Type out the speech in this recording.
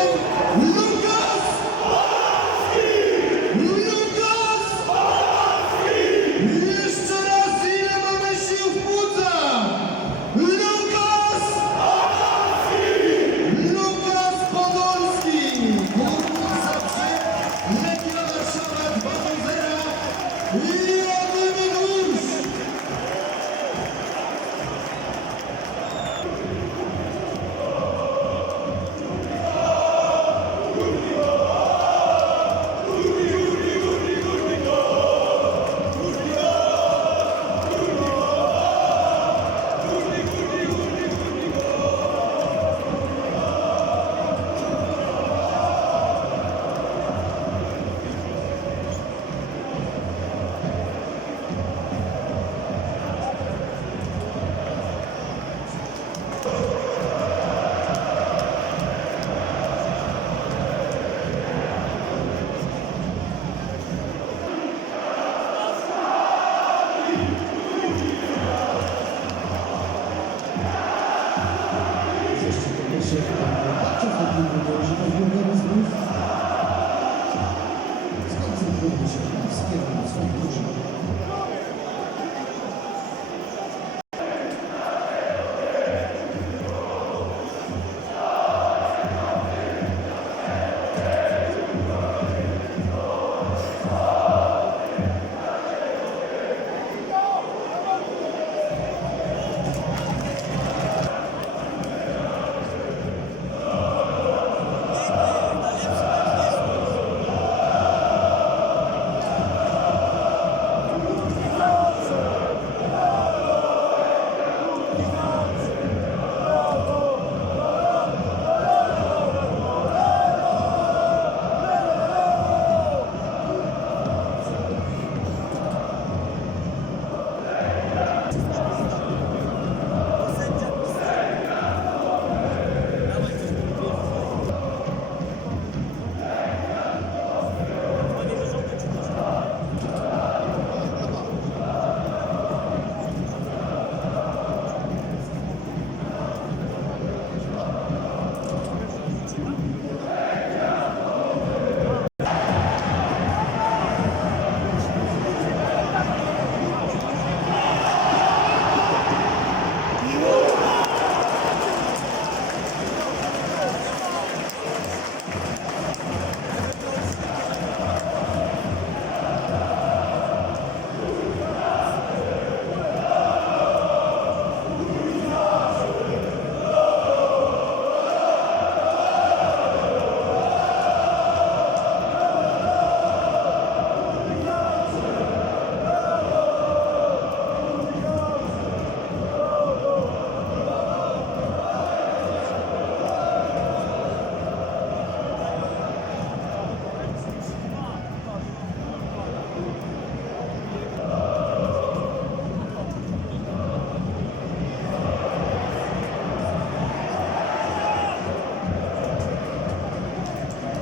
Thank you. Jeszcze, patrzę